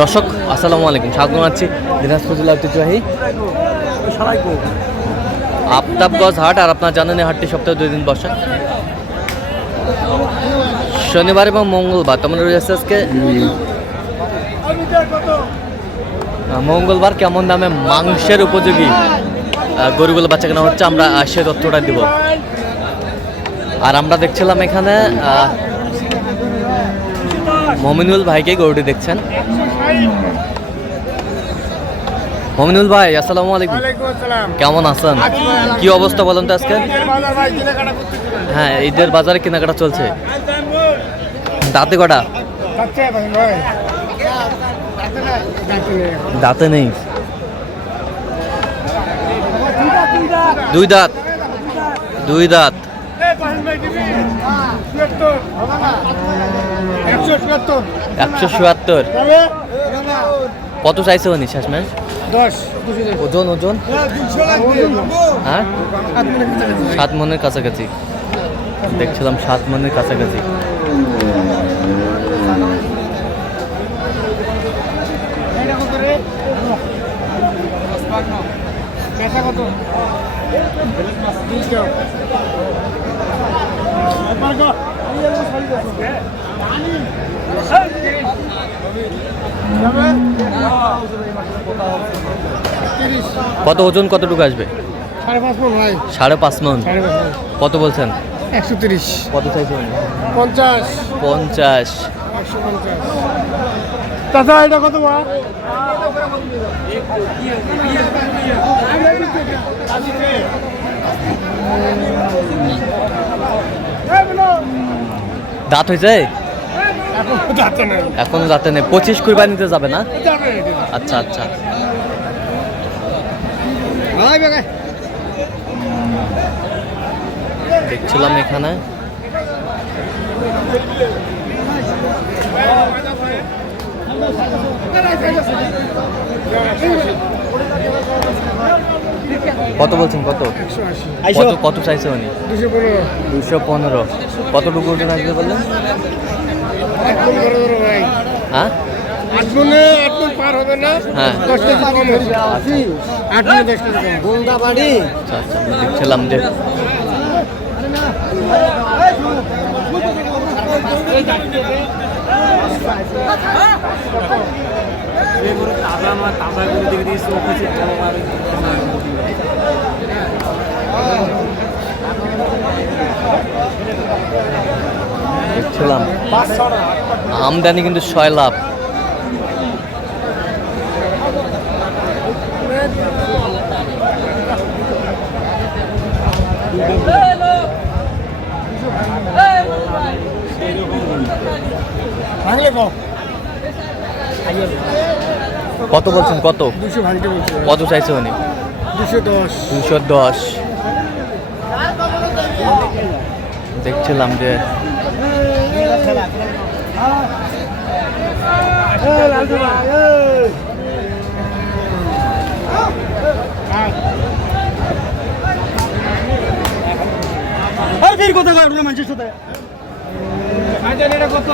দর্শক, আসসালামু আলাইকুম। স্বাগত জানাচ্ছি দিনাজপুর জেলা ঐতিহ্যবাহী আফতাবগঞ্জ হাট, আর আপনার জানেন হাটটি সপ্তাহে দুই দিন বসে। শনিবার এবং মঙ্গলবার তোমার রয়েছে আজকে? মঙ্গলবার কেমন দামে মাংসের উপযোগী গরুগুলো বাচ্চা কেনা হচ্ছে, আমরা সে তথ্যটা দিব। আর আমরা দেখছিলাম এখানে মমিনুল ভাইকে গরুটি দেখছেন। মমিনুল ভাই আসসালামু আলাইকুম। কেমন আছেন? কি অবস্থা বলেন তো আজকে? হ্যাঁ ঈদের বাজারে কেনাকাটা চলছে। দাঁতে কটা। দাঁতে নেই। দুই দাঁত। দুই দাঁত এই পাহিল ভাই দিবি। চুয়াত্তর। একশো চুয়াত্তর। কত চাইছে উনি শেষমেশ? দশ। ওজন ওজন? হ্যাঁ? সাত মনের কাছাকাছি। দেখছিলাম সাত মনের কাছাকাছি। কত? কত ওজন কতটুকু আসবে? সাড়ে পাঁচ মন ভাই। সাড়ে পাঁচ সাড়ে পাঁচ কত বলছেন? একশো তিরিশ। কত পঞ্চাশ। পঞ্চাশ। এটা কত দাঁত হয়েছে? এখন দাঁতে নেই। পঁচিশ কুরবানিতে যাবে না? আচ্ছা আচ্ছা। দেখছিলাম এখানে। কত বলছেন কত? কত কত চাইছে উনি? দুশো পনেরো। কতটুকু ওজন আসবে বললেন? আট মন ধরো ধরো ভাই হ্যাঁ। আট মনে আট মন পার হবে না হ্যাঁ। দশ কেজি কম হবে আট মনে দশ কেজি কম গোলদা বাড়ি আচ্ছা আচ্ছা আমি দেখছিলাম আমদানি কিন্তু ছয় লাভ কত বলছেন? কত? কত চাইছে উনি? দুশো দশ। দুশো দশ দেখছিলাম যে কত মানুষের সাথে কত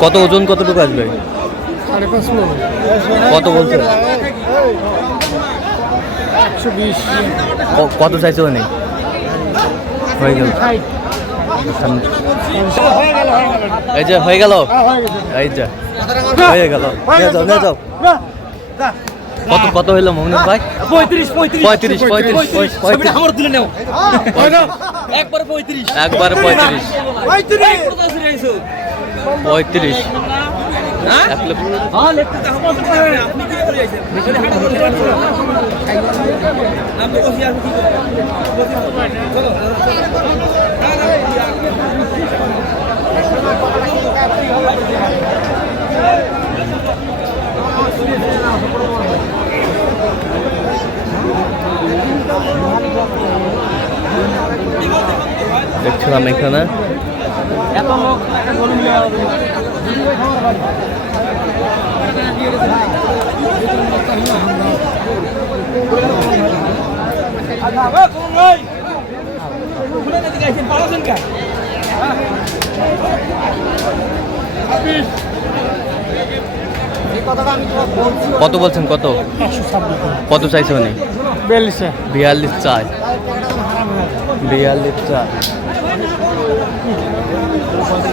কত ওজন কতটুকু আসবে? কত ক- কত চাইছে উনি? হয়ে গেল। হয়ে হয়ে এই যে হয়ে গেল? হ্যাঁ, হয়ে এই যে হয়ে গেল। নিয়ে যাও নিয়ে যাও। কত কত হইল মোহাম্মদ ভাই? পঁয়ত্রিশ পঁয়ত্রিশ। পঁয়ত্রিশ পঁয়ত্রিশ পঁয়ত্রিশ আমার তুলে নেও। পঁয়ত্রিশ। একবার পঁয়ত্রিশ। একবার পঁয়ত্রিশ। পঁয়ত্রিশ। হ্যাঁ? এক লক্ষ হ্যাঁ লিখতে তো আমার তো পারে না আপনি কি করে আইছেন এখানে হাঁটা করতে পারছেন আপনি কইছি আপনি কি করেন চলো দেখছিলাম এখানে এত লোক একটা গরু নিয়ে আসবে। আচ্ছা, এ, করুন ভাই। ঘুরে দিকে আইছেন, পালাছেন এখানে। কত বলছেন কত? কত চাইছে উনি? বিয়াল্লিশে বিয়াল্লিশ চাই। বিয়াল্লিশ চাই কি হচ্ছে এঙ্গেই তো আড়াই যাবে তিরিশ যাবে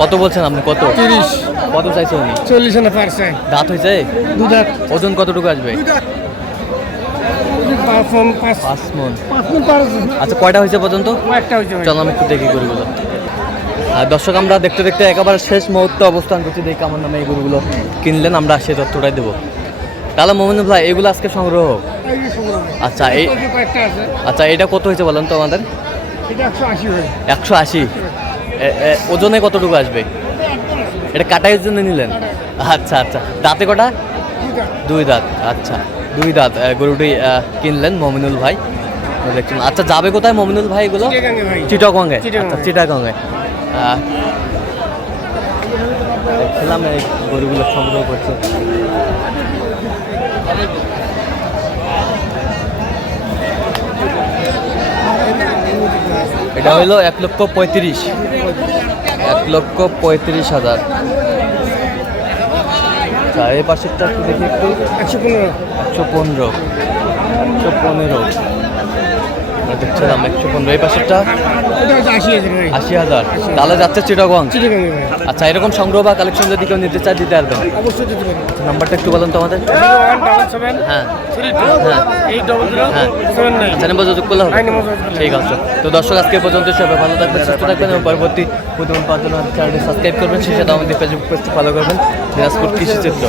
কত বলছেন আপনি? কত? তিরিশ। কত চাইছে উনি? চল্লিশে না পারছে। দাঁত হয়েছে? দুধার ওজন কতটুকু আসবে? পাঁচ মন আচ্ছা কয়টা হয়েছে পর্যন্ত? চলো আমি একটু দেখি গরুগুলো। আর দর্শক আমরা দেখতে দেখতে একেবারে শেষ মুহূর্তে অবস্থান করছি। দেখি আমার নামে এই গরুগুলো কিনলেন আমরা সে তথ্যটাই দেবো। তাহলে মোমিনুল ভাই এগুলো আজকে সংগ্রহ। আচ্ছা এই আচ্ছা এটা কত হয়েছে বলেন তো আমাদের? একশো আশি। ওজনে কতটুকু আসবে? এটা কাটাইয়ের জন্য নিলেন? আচ্ছা আচ্ছা। দাঁতে কটা? দুই দাঁত। আচ্ছা দুই দাঁত। গরুটি কিনলেন মমিনুল ভাই। দেখছেন। আচ্ছা যাবে কোথায় মমিনুল ভাই এগুলো? চিটাগাঙ্গে চিটাগঙ্গে আচ্ছা চিটাগঙ্গে দেখছিলাম এই গরুগুলো সংগ্রহ করছে। এটা হলো এক লক্ষ পঁয়ত্রিশ। এক লক্ষ পঁয়ত্রিশ হাজার। চারের পাশের পাশেরটা একটু দেখি একটু। একশো পনেরো। একশো পনেরো। একশো পনেরো দেখছিলাম একশো পনেরো। এই পাশেরটা? আশি হাজার। তাহলে যাচ্ছে চিটাগঞ্জ আচ্ছা এরকম সংগ্রহ বা কালেকশন যদি কেউ নিতে চায় দিতে পারবেন অবশ্যই দিতে পারি নাম্বারটা একটু বলেন তো আমাদের। হ্যাঁ। হ্যাঁ। হ্যাঁ। আচ্ছা নাম্বার যোগাযোগ করলে হবে। করলে ঠিক আছে। তো দর্শক আজকে পর্যন্ত সবাই ভালো থাকবেন সুস্থ থাকবেন এবং পরবর্তী প্রতিদিন পাঁচজন চ্যানেলটি সাবস্ক্রাইব করবেন। সেই সাথে আমাদের ফেসবুক পেজটি ফলো করবেন। দিনাজপুর কৃষি চিত্র।